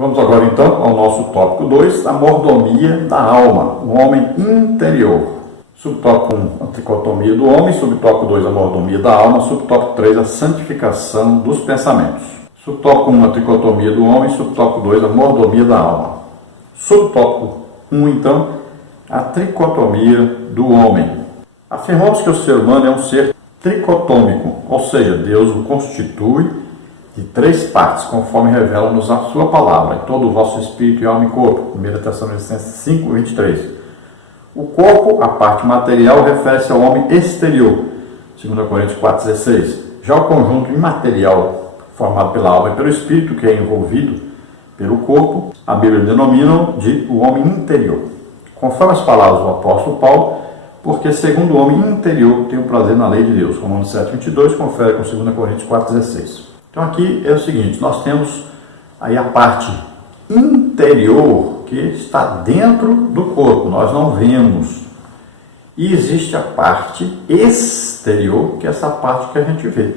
Vamos agora então ao nosso tópico 2, a mordomia da alma, o homem interior. Subtópico 1, a tricotomia do homem. Subtópico 2, a mordomia da alma. Subtópico 3, a santificação dos pensamentos. Subtópico 1, a tricotomia do homem. Subtópico 2, a mordomia da alma. Subtópico 1, então, a tricotomia do homem. Afirmamos que o ser humano é um ser tricotômico, ou seja, Deus o constitui de 3 partes, conforme revela-nos a sua palavra, em todo o vosso espírito e alma e corpo. 1 Tessalonicenses 5, 23. O corpo, a parte material, refere-se ao homem exterior, 2 Coríntios 4, 16. Já o conjunto imaterial, formado pela alma e pelo espírito, que é envolvido pelo corpo, a Bíblia denomina de o homem interior. Conforme as palavras do apóstolo Paulo, porque segundo o homem interior tem o prazer na lei de Deus. Romanos 7, 22, confere com 2 Coríntios 4, 16. Então aqui é o seguinte, nós temos aí a parte interior que está dentro do corpo, nós não vemos. E existe a parte exterior, que é essa parte que a gente vê.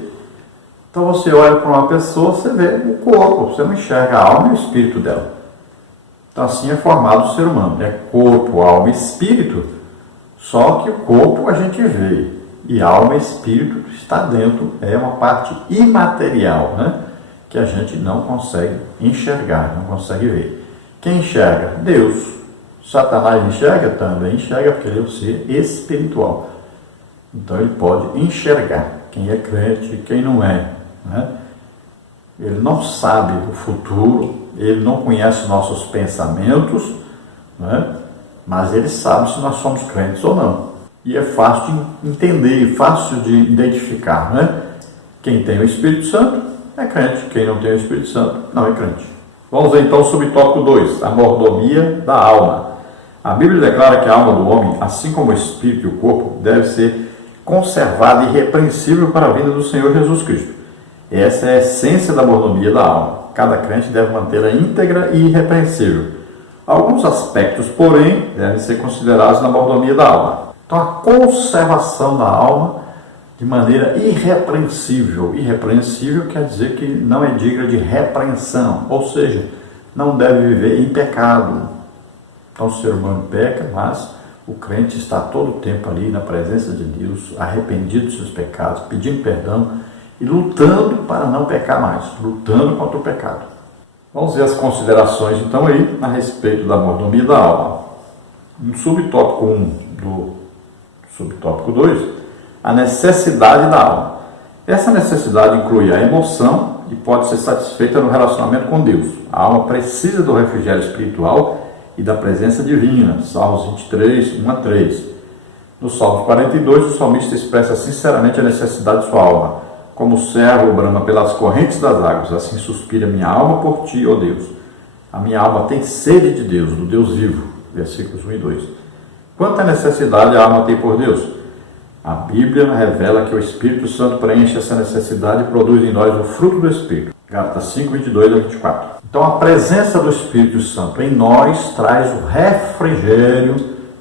Então você olha para uma pessoa, você vê o corpo, você não enxerga a alma e o espírito dela. Então assim é formado o ser humano, é corpo, alma e espírito, só que o corpo a gente vê, e alma e espírito está dentro, é uma parte imaterial, né? Que a gente não consegue enxergar, não consegue ver. Quem enxerga? Deus. Satanás enxerga? Também enxerga, porque ele é um ser espiritual. Então ele pode enxergar quem é crente e quem não é, né? Ele não sabe o futuro, ele não conhece nossos pensamentos, né? Mas ele sabe se nós somos crentes ou não. E é fácil de entender, fácil de identificar, né? Quem tem o Espírito Santo é crente, quem não tem o Espírito Santo não é crente. Vamos ver então ao subtópico 2, a mordomia da alma. A Bíblia declara que a alma do homem, assim como o espírito e o corpo, deve ser conservada irrepreensível para a vinda do Senhor Jesus Cristo. Essa é a essência da mordomia da alma. Cada crente deve mantê-la íntegra e irrepreensível. Alguns aspectos, porém, devem ser considerados na mordomia da alma. Então, a conservação da alma de maneira irrepreensível. Irrepreensível quer dizer que não é digna de repreensão, ou seja, não deve viver em pecado. Então, o ser humano peca, mas o crente está todo o tempo ali na presença de Deus, arrependido dos seus pecados, pedindo perdão e lutando para não pecar mais, lutando contra o pecado. Vamos ver as considerações, então, aí a respeito da mordomia da alma. No subtópico 1 do subtópico 2, a necessidade da alma. Essa necessidade inclui a emoção e pode ser satisfeita no relacionamento com Deus. A alma precisa do refrigério espiritual e da presença divina. Salmos 23, 1 a 3. No Salmo 42, o salmista expressa sinceramente a necessidade de sua alma. Como o servo brama pelas correntes das águas, assim suspira minha alma por ti, ó Deus. A minha alma tem sede de Deus, do Deus vivo. Versículos 1 e 2. Quanta necessidade a alma tem por Deus? A Bíblia revela que o Espírito Santo preenche essa necessidade e produz em nós o fruto do Espírito. Gálatas 5, 22 a 24. Então, a presença do Espírito Santo em nós traz o refrigério,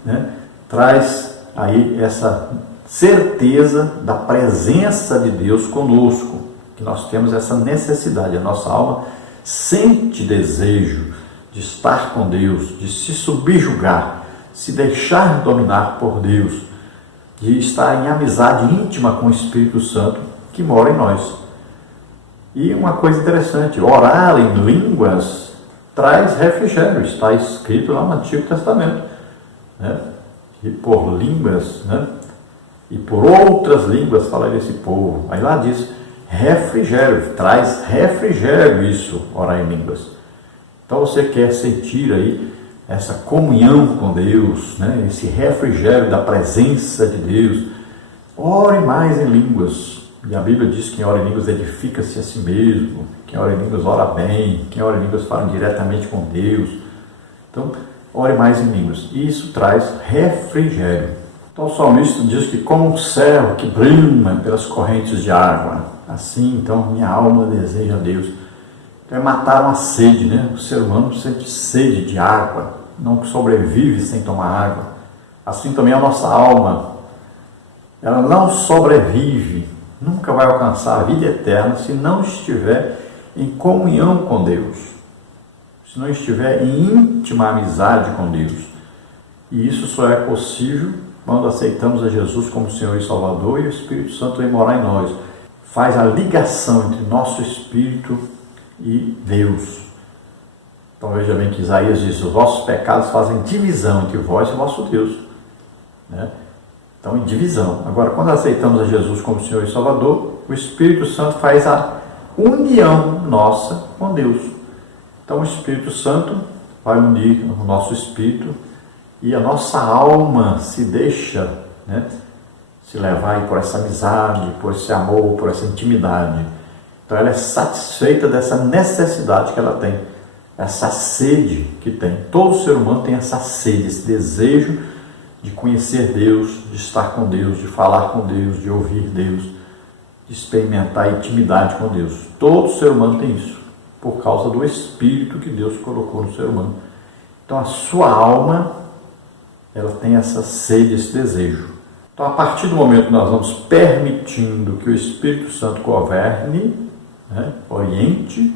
né? Traz aí essa certeza da presença de Deus conosco, que nós temos essa necessidade. A nossa alma sente desejo de estar com Deus, de se subjugar, se deixar dominar por Deus, de estar em amizade íntima com o Espírito Santo que mora em nós. E uma coisa interessante, orar em línguas traz refrigério, está escrito lá no Antigo Testamento, né? E por línguas, né? E por outras línguas falarei esse povo. Aí lá diz refrigério, traz refrigério isso, orar em línguas. Então você quer sentir aí essa comunhão com Deus, né? Esse refrigério da presença de Deus, ore mais em línguas. E a Bíblia diz que quem ora em línguas edifica-se a si mesmo, quem ora em línguas ora bem, quem ora em línguas fala diretamente com Deus. Então, ore mais em línguas. E isso traz refrigério. Então o salmista diz que como um servo que brama pelas correntes de água, assim então minha alma deseja a Deus. Então é matar uma sede, né? O ser humano sente sede de água, não sobrevive sem tomar água. Assim também a nossa alma, ela não sobrevive, nunca vai alcançar a vida eterna se não estiver em comunhão com Deus. se não estiver em íntima amizade com Deus. E isso só é possível quando aceitamos a Jesus como Senhor e Salvador e o Espírito Santo vem morar em nós. Faz a ligação entre nosso espírito e Deus. Então veja bem que Isaías diz: os vossos pecados fazem divisão entre vós e o vosso Deus. Né? Então, em divisão. Agora, quando aceitamos a Jesus como Senhor e Salvador, o Espírito Santo faz a união nossa com Deus. Então, o Espírito Santo vai unir o nosso espírito e a nossa alma se deixa, né, se levar por essa amizade, por esse amor, por essa intimidade. Então, ela é satisfeita dessa necessidade que ela tem, essa sede que tem. Todo ser humano tem essa sede, esse desejo de conhecer Deus, de estar com Deus, de falar com Deus, de ouvir Deus, de experimentar a intimidade com Deus. Todo ser humano tem isso, por causa do Espírito que Deus colocou no ser humano. Então a sua alma, ela tem essa sede, esse desejo. Então a partir do momento que nós vamos permitindo que o Espírito Santo governe, né, oriente,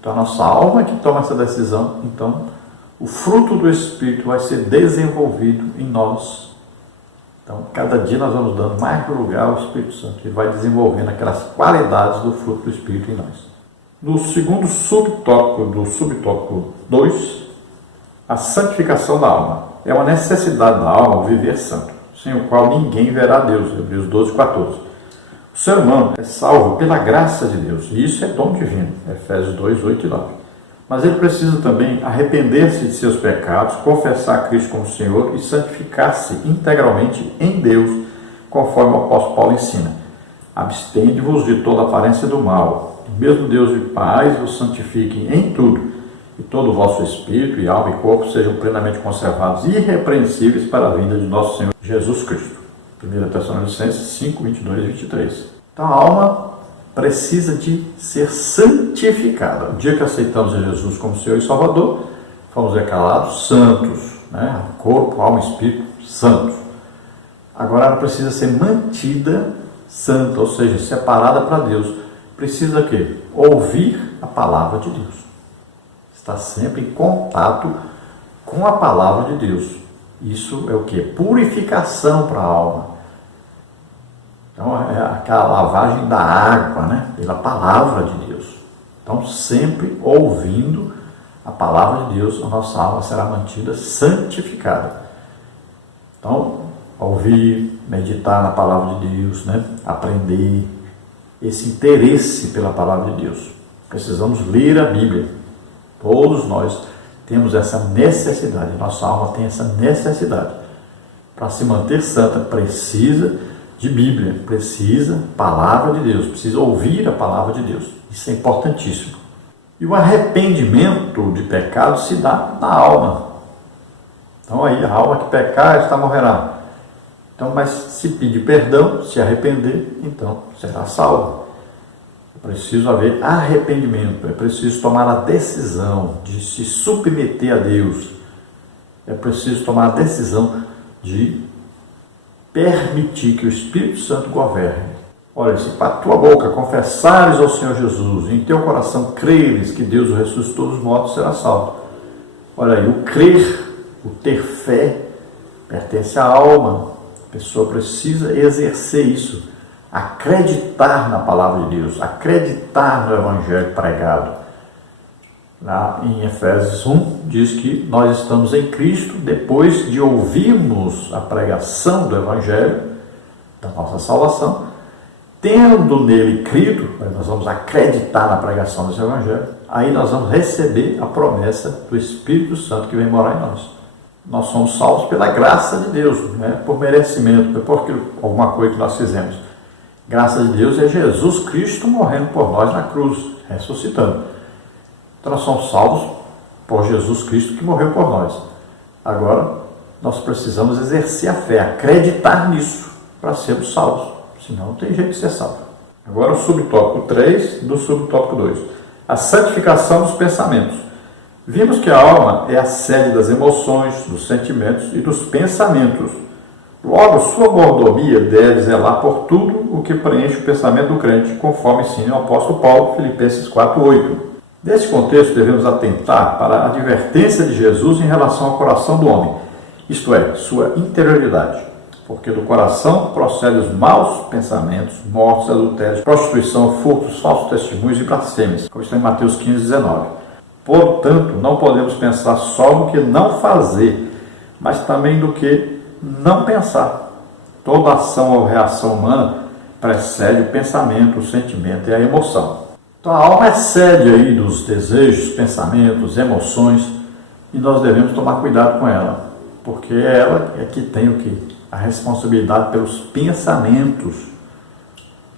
então a nossa alma que toma essa decisão, então o fruto do Espírito vai ser desenvolvido em nós. Então, cada dia nós vamos dando mais lugar ao Espírito Santo. Ele vai desenvolvendo aquelas qualidades do fruto do Espírito em nós. No segundo subtópico do subtópico 2, a santificação da alma. É uma necessidade da alma o viver santo, sem o qual ninguém verá Deus. Hebreus 12, 14. O ser humano é salvo pela graça de Deus, e isso é dom divino. Efésios 2, 8 e 9. Mas ele precisa também arrepender-se de seus pecados, confessar Cristo como Senhor e santificar-se integralmente em Deus, conforme o apóstolo Paulo ensina. Abstende-vos de toda aparência do mal, e mesmo Deus de paz vos santifique em tudo, e todo o vosso espírito e alma e corpo sejam plenamente conservados irrepreensíveis para a vinda de nosso Senhor Jesus Cristo. 1 Tessalonicenses 5, 22 e 23. Então a alma precisa de ser santificada. No dia que aceitamos a Jesus como Senhor e Salvador, fomos declarados santos, né? Corpo, alma e espírito, santos. Agora ela precisa ser mantida santa, ou seja, separada para Deus. Precisa o quê? Ouvir a palavra de Deus. Estar sempre em contato com a palavra de Deus. Isso é o quê? Purificação para a alma. Então, é aquela lavagem da água, né? Pela palavra de Deus. Então, sempre ouvindo a palavra de Deus, a nossa alma será mantida santificada. Então, ouvir, meditar na palavra de Deus, né? Aprender, esse interesse pela palavra de Deus. Precisamos ler a Bíblia. Todos nós temos essa necessidade, nossa alma tem essa necessidade. Para se manter santa, precisa de Bíblia, precisa palavra de Deus, precisa ouvir a palavra de Deus. Isso é importantíssimo. E o arrependimento de pecado se dá na alma. Então aí a alma que pecar, esta morrerá. Então, mas se pedir perdão, se arrepender, então será salvo. É preciso haver arrependimento, é preciso tomar a decisão de se submeter a Deus. É preciso tomar a decisão de permitir que o Espírito Santo governe. Olha, se com a tua boca confessares ao Senhor Jesus, e em teu coração creres que Deus o ressuscitou dos mortos, será salvo. Olha aí, o crer, o ter fé, pertence à alma. A pessoa precisa exercer isso, acreditar na palavra de Deus, acreditar no Evangelho pregado. Lá em Efésios 1, diz que nós estamos em Cristo depois de ouvirmos a pregação do Evangelho, da nossa salvação, tendo nele crido, nós vamos acreditar na pregação desse Evangelho, aí nós vamos receber a promessa do Espírito Santo que vem morar em nós. Nós somos salvos pela graça de Deus, não é por merecimento, não é por alguma coisa que nós fizemos. Graça de Deus é Jesus Cristo morrendo por nós na cruz, ressuscitando. Então nós somos salvos por Jesus Cristo que morreu por nós. Agora, nós precisamos exercer a fé, acreditar nisso para sermos salvos. Senão não tem jeito de ser salvo. Agora o subtópico 3 do subtópico 2. A santificação dos pensamentos. Vimos que a alma é a sede das emoções, dos sentimentos e dos pensamentos. Logo, sua mordomia deve zelar por tudo o que preenche o pensamento do crente, conforme ensina o apóstolo Paulo, Filipenses 4:8. Nesse contexto, devemos atentar para a advertência de Jesus em relação ao coração do homem, isto é, sua interioridade. Porque do coração procedem os maus pensamentos, mortes, adultérios, prostituição, furtos, falsos testemunhos e blasfêmias, como está em Mateus 15, 19. Portanto, não podemos pensar só no que não fazer, mas também no que não pensar. Toda ação ou reação humana precede o pensamento, o sentimento e a emoção. Então a alma é sede aí dos desejos, pensamentos, emoções, e nós devemos tomar cuidado com ela, porque ela é que tem o quê? A responsabilidade pelos pensamentos,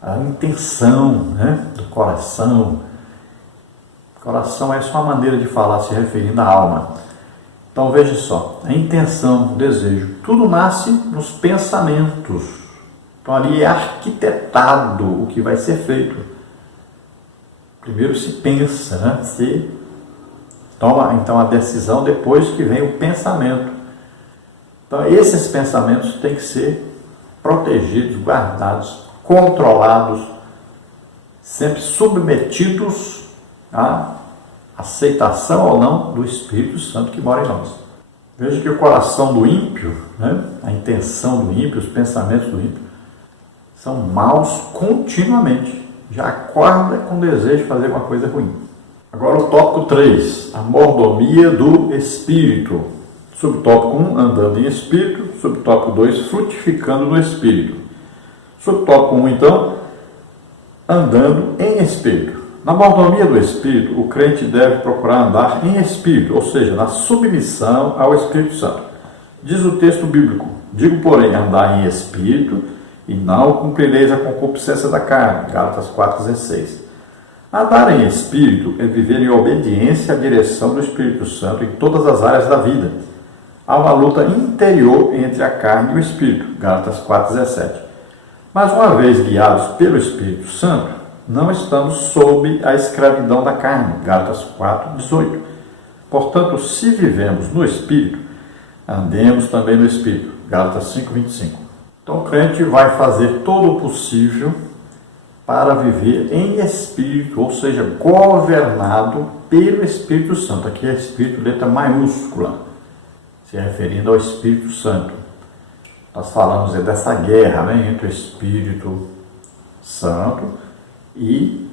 a intenção, né, do coração. Coração é só uma maneira de falar se referindo à alma. Então veja só, a intenção, o desejo, tudo nasce nos pensamentos. Então ali é arquitetado o que vai ser feito. Primeiro se pensa, né? Se toma então a decisão depois que vem o pensamento. Então esses pensamentos têm que ser protegidos, guardados, controlados, sempre submetidos à aceitação ou não do Espírito Santo que mora em nós. Veja que o coração do ímpio, né, a intenção do ímpio, os pensamentos do ímpio, são maus continuamente. Já acorda com desejo de fazer alguma coisa ruim. Agora o tópico 3, a mordomia do Espírito. Subtópico 1, andando em Espírito. Subtópico 2, frutificando no Espírito. Subtópico 1, então, andando em Espírito. Na mordomia do Espírito, o crente deve procurar andar em Espírito, ou seja, na submissão ao Espírito Santo. Diz o texto bíblico, digo, porém, andar em Espírito, e não cumprireis a concupiscência da carne. Gálatas 4,16. Andar em Espírito é viver em obediência à direção do Espírito Santo em todas as áreas da vida. Há uma luta interior entre a carne e o Espírito. Gálatas 4,17. Mas uma vez guiados pelo Espírito Santo, não estamos sob a escravidão da carne. Gálatas 4,18. Portanto, se vivemos no Espírito, andemos também no Espírito. Gálatas 5,25. Então o crente vai fazer todo o possível para viver em Espírito, ou seja, governado pelo Espírito Santo. Aqui é Espírito, letra maiúscula, se referindo ao Espírito Santo. Nós falamos dessa guerra, né, entre o Espírito Santo e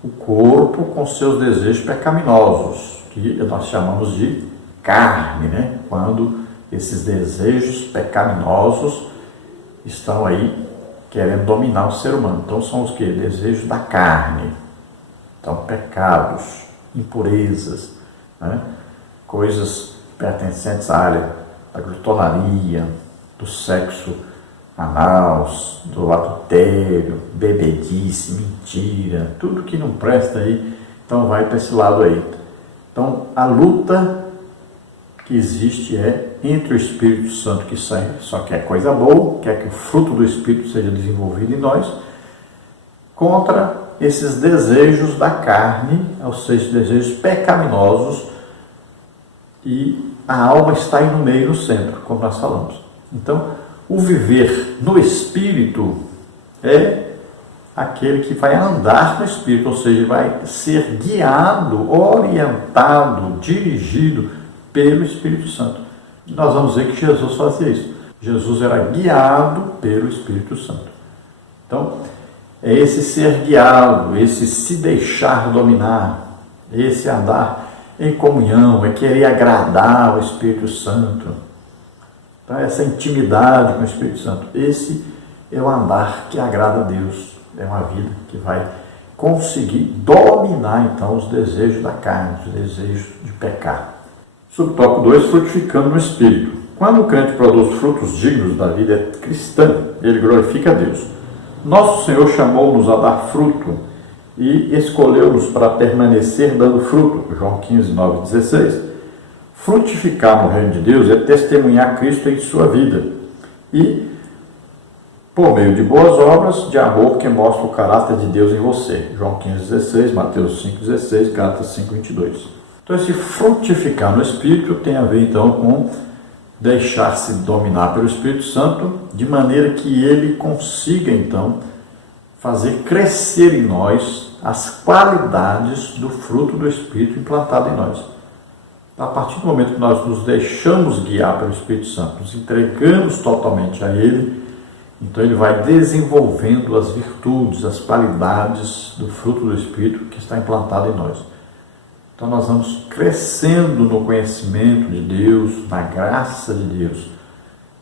o corpo com seus desejos pecaminosos, que nós chamamos de carne, né? Quando esses desejos pecaminosos estão aí querendo dominar o ser humano. Então são os que? Desejos da carne. Então pecados, impurezas, né? Coisas pertencentes à área da glutonaria, do sexo anal, do adultério, bebedice, mentira, tudo que não presta aí, então vai para esse lado aí. Então a luta que existe é entre o Espírito Santo, que só quer coisa boa, quer que o fruto do Espírito seja desenvolvido em nós, contra esses desejos da carne, ou seja, desejos pecaminosos, e a alma está aí no meio, no centro, como nós falamos. Então, o viver no Espírito é aquele que vai andar no Espírito, ou seja, vai ser guiado, orientado, dirigido pelo Espírito Santo. E nós vamos ver que Jesus fazia isso. Jesus era guiado pelo Espírito Santo. Então, é esse ser guiado, esse se deixar dominar, esse andar em comunhão, é querer agradar o Espírito Santo. Então, essa intimidade com o Espírito Santo, esse é o andar que agrada a Deus. É uma vida que vai conseguir dominar, então, os desejos da carne, os desejos de pecar. Subtópico 2, frutificando no Espírito. Quando o crente produz frutos dignos da vida cristã, ele glorifica a Deus. Nosso Senhor chamou-nos a dar fruto e escolheu-nos para permanecer dando fruto. João 15, 9, 16. Frutificar no reino de Deus é testemunhar Cristo em sua vida e, por meio de boas obras de amor que mostram o caráter de Deus em você. João 15, 16, Mateus 5, 16, Gálatas 5, 22. Então, esse frutificar no Espírito tem a ver, então, com deixar-se dominar pelo Espírito Santo, de maneira que ele consiga, então, fazer crescer em nós as qualidades do fruto do Espírito implantado em nós. A partir do momento que nós nos deixamos guiar pelo Espírito Santo, nos entregamos totalmente a Ele, então Ele vai desenvolvendo as virtudes, as qualidades do fruto do Espírito que está implantado em nós. Então nós vamos crescendo no conhecimento de Deus, na graça de Deus,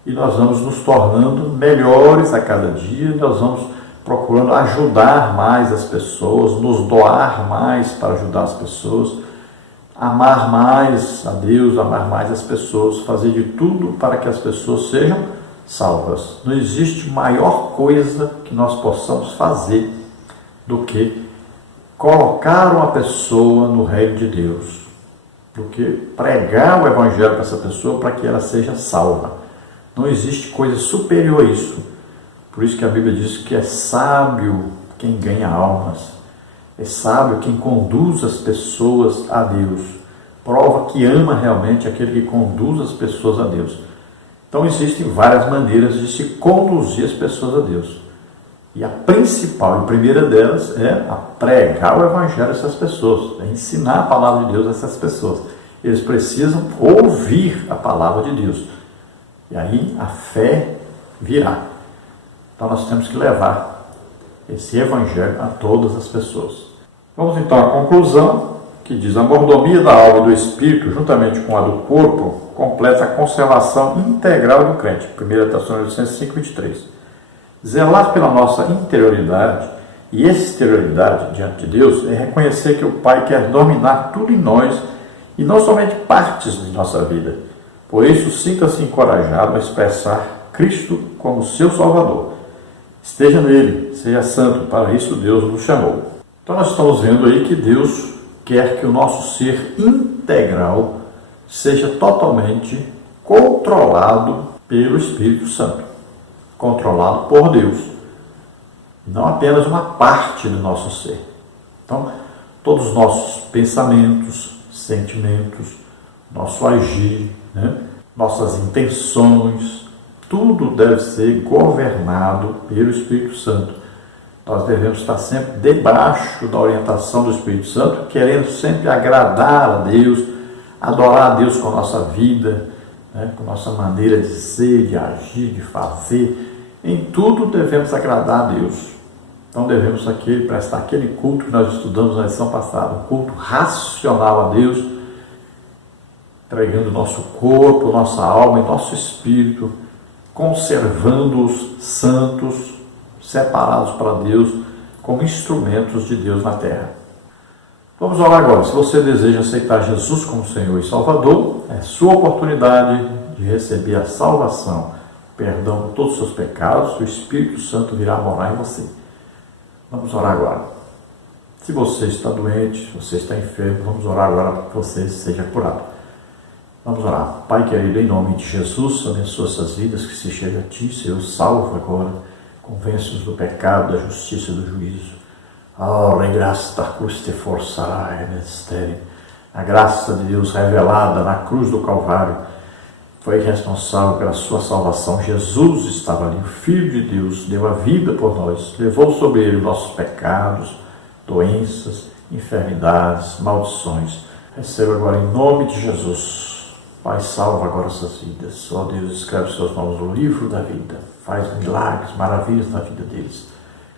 e nós vamos nos tornando melhores a cada dia, nós vamos procurando ajudar mais as pessoas, nos doar mais para ajudar as pessoas, amar mais a Deus, amar mais as pessoas, fazer de tudo para que as pessoas sejam salvas. Não existe maior coisa que nós possamos fazer do que colocar uma pessoa no reino de Deus, do que pregar o Evangelho para essa pessoa para que ela seja salva. Não existe coisa superior a isso. Por isso que a Bíblia diz que é sábio quem ganha almas. É sábio quem conduz as pessoas a Deus. Prova que ama realmente aquele que conduz as pessoas a Deus. Então existem várias maneiras de se conduzir as pessoas a Deus. E a principal e primeira delas é a pregar o Evangelho a essas pessoas. É ensinar a palavra de Deus a essas pessoas. Eles precisam ouvir a palavra de Deus. E aí a fé virá. Então nós temos que levar esse Evangelho a todas as pessoas. Vamos então à conclusão, que diz: a mordomia da alma e do espírito, juntamente com a do corpo, completa a conservação integral do crente. 1 Tessalonicenses 5:23. Zelar pela nossa interioridade e exterioridade diante de Deus é reconhecer que o Pai quer dominar tudo em nós e não somente partes de nossa vida. Por isso, sinta-se encorajado a expressar Cristo como seu Salvador. Esteja nele, seja santo, para isso Deus nos chamou. Então nós estamos vendo aí que Deus quer que o nosso ser integral seja totalmente controlado pelo Espírito Santo, controlado por Deus, não apenas uma parte do nosso ser. Então, todos os nossos pensamentos, sentimentos, nosso agir, nossas intenções, tudo deve ser governado pelo Espírito Santo. Nós devemos estar sempre debaixo da orientação do Espírito Santo, querendo sempre agradar a Deus, adorar a Deus com a nossa vida, com a nossa maneira de ser, de agir, de fazer. Em tudo devemos agradar a Deus. Então devemos prestar aquele culto que nós estudamos na lição passada, um culto racional a Deus, entregando nosso corpo, nossa alma e nosso espírito, conservando-os santos, separados para Deus, como instrumentos de Deus na terra. Vamos orar agora. Se você deseja aceitar Jesus como Senhor e Salvador, é sua oportunidade de receber a salvação, perdão por todos os seus pecados, o Espírito Santo virá morar em você. Vamos orar agora. Se você está doente, se você está enfermo, vamos orar agora para que você seja curado. Vamos orar. Pai querido, em nome de Jesus, abençoa essas vidas que se chegam a Ti, Senhor, salva agora, convence-nos do pecado, da justiça e do juízo. A graça de Deus revelada na cruz do Calvário foi responsável pela sua salvação. Jesus estava ali, o Filho de Deus, deu a vida por nós, levou sobre ele nossos pecados, doenças, enfermidades, maldições. Receba agora em nome de Jesus. Pai, salva agora essas vidas. Ó Deus, escreve seus nomes no livro da vida. Faz milagres, maravilhas na vida deles.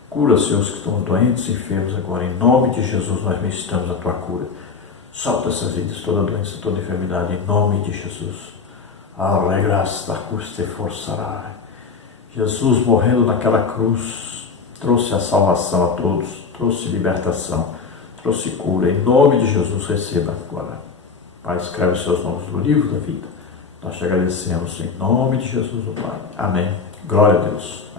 Cura, Senhor, os que estão doentes, enfermos agora. Em nome de Jesus, nós necessitamos a Tua cura. Solta essas vidas, toda doença, toda enfermidade, em nome de Jesus. Jesus, morrendo naquela cruz, trouxe a salvação a todos, trouxe libertação, trouxe cura. Em nome de Jesus, receba agora. Pai, escreve os seus nomes no livro da vida. Nós te agradecemos em nome de Jesus, o Pai. Amém. Glória a Deus.